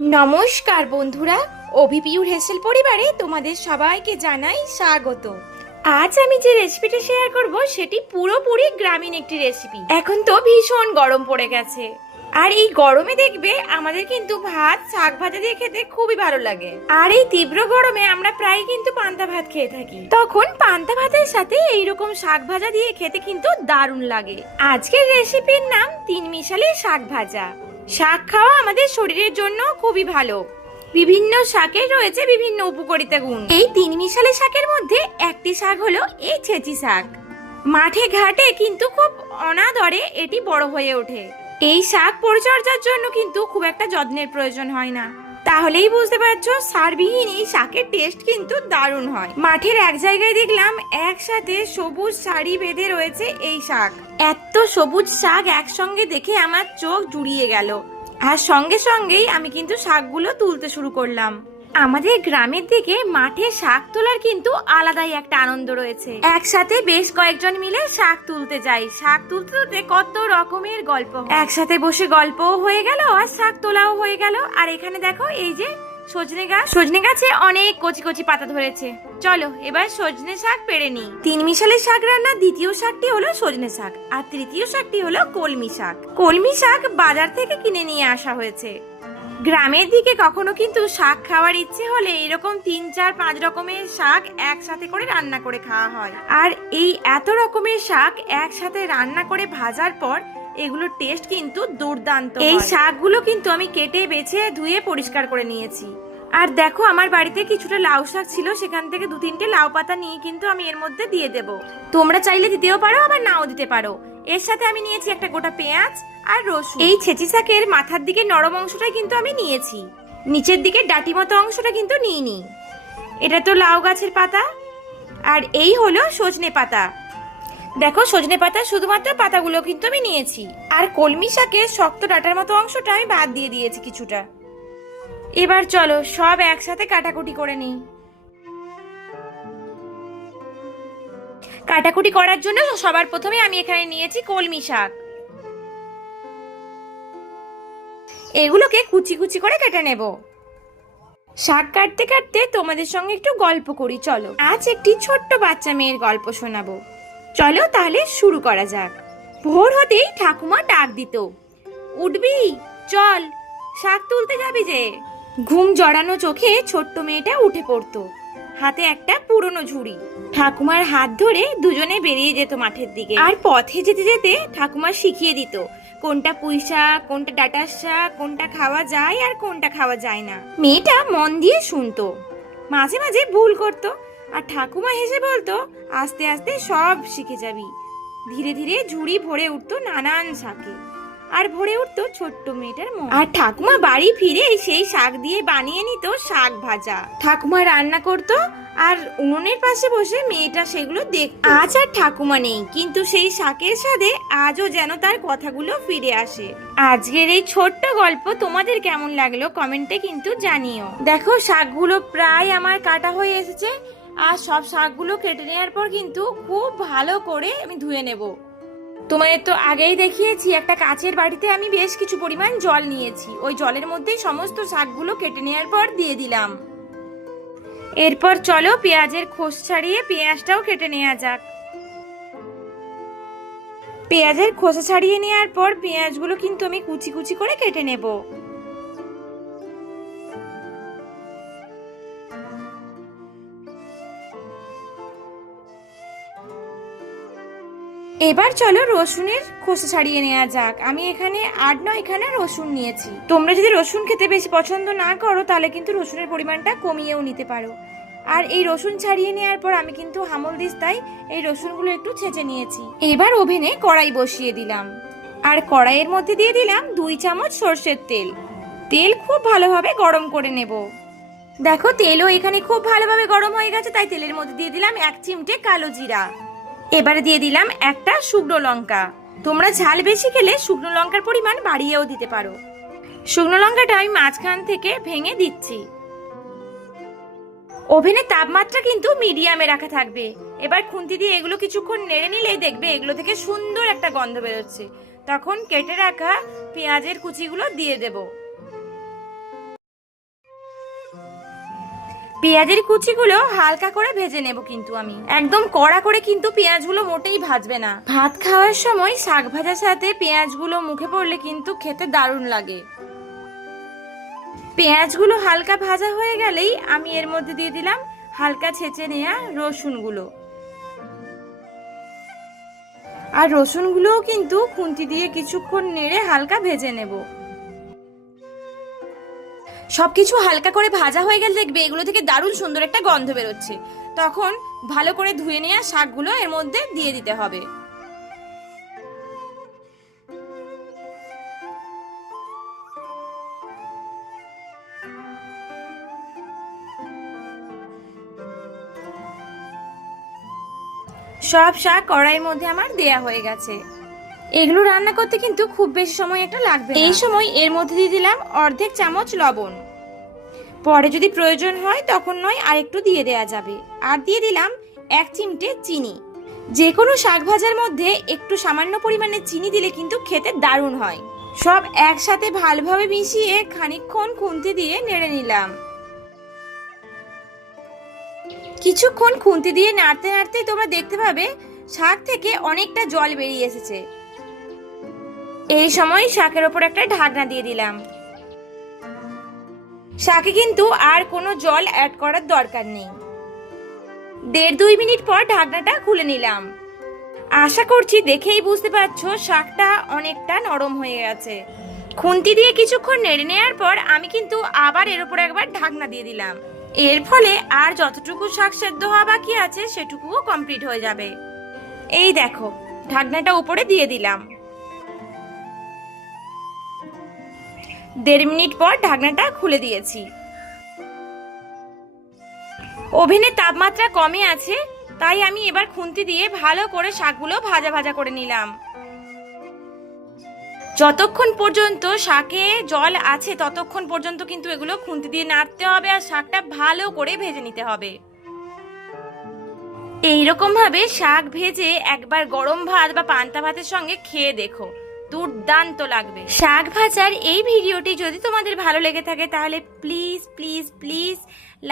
নমস্কার বন্ধুরা, অভিপিউর হেসেল পরিবারে তোমাদের সবাইকে জানাই স্বাগত। আজ আমি যে রেসিপিটা শেয়ার করব সেটি পুরোপুরি গ্রামীণ একটি রেসিপি। এখন তো ভীষণ গরম পড়ে গেছে, আর এই গরমে দেখবে আমাদের কিন্তু ভাত শাক ভাজা দিয়ে খেতে খুবই ভালো লাগে। আর এই তীব্র গরমে আমরা প্রায় কিন্তু পান্তা ভাত খেয়ে থাকি, তখন পান্তা ভাতের সাথে এইরকম শাক ভাজা দিয়ে খেতে কিন্তু দারুণ লাগে। আজকের রেসিপির নাম তিন মিশালি শাক ভাজা। শাক খাওয়া আমাদের শরীরের জন্য খুবই ভালো। বিভিন্ন শাকের রয়েছে বিভিন্ন উপকারিতা গুণ। এই তিন মিশালি শাকের মধ্যে একটি শাক হলো এই ছেঁচি শাক। মাঠে ঘাটে কিন্তু খুব অনাদরে এটি বড় হয়ে ওঠে। এই শাক পরিচর্যার জন্য কিন্তু খুব একটা যত্নের প্রয়োজন হয় না। তাহলেই বুঝতে পারছো সারবিহীন এই শাকের টেস্ট কিন্তু দারুণ হয়। মাঠের এক জায়গায় দেখলাম একসাথে সবুজ সারি বেঁধে রয়েছে এই শাক। এত সবুজ শাক একসঙ্গে দেখে আমার চোখ জুড়িয়ে গেল, আর সঙ্গে সঙ্গেই আমি কিন্তু শাকগুলো তুলতে শুরু করলাম। আমাদের গ্রামের দিকে মাঠে শাক তোলার কিন্তু আলাদাই একটা আনন্দ রয়েছে। একসাথে বেশ কয়েকজন মিলে শাক তুলতে যাই। শাক তুলতে তুলতে কত রকমের গল্প, একসাথে বসে গল্পও হয়ে গেল আর শাক তোলাও হয়ে গেল। আর এখানে দেখো এই যে সজনে গাছে অনেক কচি কচি পাতা ধরেছে। চলো এবার সজনে শাক পেড়ে নিই। তিন মিশালি শাক রান্নার দ্বিতীয় শাকটি হলো সজনে শাক, আর তৃতীয় শাকটি হলো কলমি শাক। কলমি শাক বাজার থেকে কিনে নিয়ে আসা হয়েছে। গ্রামের দিকে কখনো কিন্তু শাক খাওয়ার ইচ্ছে হলে এরকম 3-4-5 রকমের শাক একসাথে করে রান্না করে খাওয়া হয়। আর এই এত রকমের শাক একসাথে রান্না করে ভাজার পর এগুলোর টেস্ট কিন্তু দুর্দান্ত। এই শাকগুলো কিন্তু আমি কেটে বেছে ধুয়ে পরিষ্কার করে নিয়েছি। আর দেখো আমার বাড়িতে কিছুটা লাউ শাক ছিল, সেখান থেকে 2-3টে লাউ পাতা নিয়ে কিন্তু আমি এর মধ্যে দিয়ে দেব। তোমরা চাইলে দিতেও পারো, আবার নাও দিতে পারো। এর সাথে আমি নিয়েছি একটা গোটা পেঁয়াজ আর রসুন। এই ছেঁচি শাকের মাথার দিকে নরম অংশটাই কিন্তু আমি নিয়েছি, নিচের দিকে ডাটি মতো অংশটা কিন্তু নিইনি। এটা তো লাউ গাছের পাতা। আর এই হলো সজনে পাতা। দেখো সজনে পাতা শুধুমাত্র পাতাগুলো কিন্তু আমি নিয়েছি। আর কলমি শাকের শক্ত ডাটার মতো অংশটা আমি বাদ দিয়ে দিয়েছি কিছুটা। এবার চলো সব একসাথে কাটাকুটি করে নিই। কাটাকুটি করার জন্য সবার প্রথমে আমি এখানে নিয়েছি কলমি শাক। এগুলোকে কুচি কুচি করে কেটে নেব। শাক কাটতে কাটতে তোমাদের সঙ্গে একটু গল্প করি চলো। আজ একটি ছোট্ট বাচ্চা মেয়ের গল্প শোনাবো। চলো তাহলে শুরু করা যাক। ভোর হতেই ঠাকুমা ডাক দিত, উঠবি চল শাক তুলতে যাবি যে। ঘুম জড়ানো চোখে ছোট্ট মেয়েটা উঠে পড়তো, হাতে একটা পুরনো ঝুড়ি। ঠাকুমার হাত ধরে দুজনে বেরিয়ে যেত মাঠের দিকে। আর পথে যেতে যেতে ঠাকুমা শিখিয়ে দিত কোনটা পুঁই শাক, কোনটা ডাঁটার শাক, কোনটা খাওয়া যায় আর কোনটা খাওয়া যায় না। মেয়েটা মন দিয়ে শুনতো, মাঝে মাঝে ভুল করতো, আর ঠাকুমা হেসে বলতো আস্তে আস্তে সব শিখে যাবি। ধীরে ধীরে ঝুড়ি ভরে উঠতো নানান শাকে, আর ভরে উঠতো ছোট্ট মেয়েটার মন। আর ঠাকুমা বাড়ি ফিরে সেই শাক দিয়ে বানিয়ে নিত শাক ভাজা। ঠাকুমা রান্না করতো আর উনুনের পাশে বসে মেয়েটা সেগুলো দেখতো। আজ আর ঠাকুমা নেই, কিন্তু সেই শাকের স্বাদে আজও যেন তার কথাগুলো ফিরে আসে। আজকের এই ছোট্ট গল্প তোমাদের কেমন লাগলো কমেন্টে কিন্তু জানিও। দেখো শাকগুলো প্রায় আমার কাটা হয়ে এসেছে, আর সব শাকগুলো কেটে নেওয়ার পর কিন্তু খুব ভালো করে আমি ধুয়ে নেব। তোমাদের তো আগেই দেখিয়েছি একটা কাচের বাটিতে আমি বেশ কিছু পরিমাণ জল নিয়েছি। ওই জলের মধ্যেই সমস্ত শাকগুলো কেটে নেওয়ার পর দিয়ে দিলাম। এরপর চলো পেঁয়াজের খোস ছাড়িয়ে পেঁয়াজটাও কেটে নেওয়া যাক। পেঁয়াজের খোসা ছাড়িয়ে নেওয়ার পর পেঁয়াজগুলো কিন্তু আমি কুচি কুচি করে কেটে নেব। এবার চলো রসুনের খোসা ছাড়িয়ে নেওয়া যাক। আমি এখানে 8-9 রসুন নিয়েছি। তোমরা যদি রসুন খেতে বেশি পছন্দ না করো তাহলে কিন্তু রসুনের পরিমাণটা কমিয়েও নিতে পারো। আর এই রসুন ছাড়িয়ে নেওয়ার পর আমি কিন্তু হামলদিস্তায় এই রসুনগুলো একটু ছেঁচে নিয়েছি। এবার ওভেনে কড়াই বসিয়ে দিলাম, আর কড়াইয়ের মধ্যে দিয়ে দিলাম 2 চামচ সর্ষের তেল। তেল খুব ভালোভাবে গরম করে নেব। দেখো তেলও এখানে খুব ভালোভাবে গরম হয়ে গেছে, তাই তেলের মধ্যে দিয়ে দিলাম 1 চিমটে কালো জিরা। এবারে দিয়ে দিলাম একটা শুকনো লঙ্কা। তোমরা ঝাল বেশি খেলে শুকনো লঙ্কার পরিমাণ বাড়িয়েও দিতে পারো। শুকনো লঙ্কাটা আমি মাঝখান থেকে ভেঙে দিচ্ছি। ওভেনের তাপমাত্রা কিন্তু মিডিয়ামে রাখা থাকবে। এবার খুন্তি দিয়ে এগুলো কিছুক্ষণ নেড়ে নিলেই দেখবে এগুলো থেকে সুন্দর একটা গন্ধ বেরোচ্ছে। তখন কেটে রাখা পেঁয়াজের কুচিগুলো দিয়ে দেব। পেঁয়াজের কুচিগুলো হালকা করে ভেজে নেব, কিন্তু আমি একদম কড়া করে কিন্তু পেঁয়াজগুলো মোটেই ভাজবে না। ভাত খাওয়ার সময় শাক ভাজার সাথে পেঁয়াজগুলো মুখে পড়লে কিন্তু খেতে দারুণ লাগে। পেঁয়াজগুলো হালকা ভাজা হয়ে গেলেই আমি এর মধ্যে দিয়ে দিলাম হালকা ছেঁচে নেওয়া রসুনগুলো। আর রসুনগুলোও কিন্তু খুন্তি দিয়ে কিছুক্ষণ নেড়ে হালকা ভেজে নেব। সবকিছু হালকা করে ভাজা হয়ে গেলে দেখবে এগুলো থেকে দারুণ সুন্দর একটা গন্ধ বেরোচ্ছে। তখন ভালো করে ধুয়ে নেওয়া শাকগুলো এর মধ্যে দিয়ে দিতে হবে। সব শাক কড়াইয়ের মধ্যে আমার দেয়া হয়ে গেছে। এগুলো রান্না করতে কিন্তু খুব বেশি সময় একটা লাগবে না। এই সময় এর মধ্যে দিয়ে দিলাম অর্ধেক চামচ লবণ। পরে যদি প্রয়োজন হয় তখন নয় আরেকটু দিয়ে দেয়া যাবে। আর দিয়ে দিলাম 1 চিমটে চিনি। যে কোনো শাক ভাজার মধ্যে একটু সামান্য পরিমাণে চিনি দিলে কিন্তু খেতে দারুণ হয়। সব একসাথে ভালোভাবে মিশিয়ে খানিকক্ষণ খুন্তি দিয়ে নেড়ে নিলাম। কিছুক্ষণ খুন্তি দিয়ে নাড়তে নাড়তে তোমরা দেখতে পাবে শাক থেকে অনেকটা জল বেরিয়ে এসেছে। এই সময় শাকের ওপর একটা ঢাকনা দিয়ে দিলাম। শাকে কিন্তু আর কোনো জল অ্যাড করার দরকার নেই। 1.5-2 মিনিট পর ঢাকনাটা খুলে নিলাম। আশা করছি দেখেই বুঝতে পারছো শাকটা অনেকটা নরম হয়ে গেছে। খুন্তি দিয়ে কিছুক্ষণ নেড়ে নেওয়ার পর আমি কিন্তু আবার এর উপর একবার ঢাকনা দিয়ে দিলাম। এর ফলে আর যতটুকু শাক সেদ্ধ হওয়া বাকি আছে সেটুকুও কমপ্লিট হয়ে যাবে। এই দেখো ঢাকনাটা উপরে দিয়ে দিলাম। 1.5 মিনিট পর ঢাকনাটা খুলে দিয়েছি। ওভেনের তাপমাত্রা কমে আছে, তাই আমি এবার খুন্তি দিয়ে ভালো করে শাকগুলো ভাজা ভাজা করে নিলাম। যতক্ষণ পর্যন্ত শাকে জল আছে ততক্ষণ পর্যন্ত কিন্তু এগুলো খুন্তি দিয়ে নাড়তে হবে আর শাকটা ভালো করে ভেজে নিতে হবে। এইরকম ভাবে শাক ভেজে একবার গরম ভাত বা পান্তা ভাতের সঙ্গে খেয়ে দেখো, দুর্দান্ত লাগবে। শাক ভাজার এই ভিডিওটি যদি তোমাদের ভালো লেগে থাকে তাহলে please please please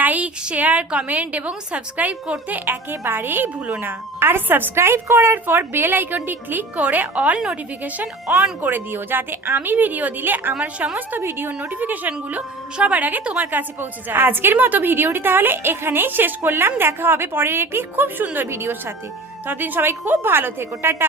like, share, comment এবং সাবস্ক্রাইব করতে একেবারেই ভুলো না। আর সাবস্ক্রাইব করার পর বেল আইকনটি ক্লিক করে অল নোটিফিকেশন অন করে দিও, যাতে আমি ভিডিও দিলে আমার সমস্ত ভিডিওর নোটিফিকেশনগুলো সবার আগে তোমার কাছে পৌঁছে যায়। আজকের মতো ভিডিওটি তাহলে এখানেই শেষ করলাম। দেখা হবে পরের একটি খুব সুন্দর ভিডিওর সাথে। ততদিন সবাই খুব ভালো থেকো। টাটা।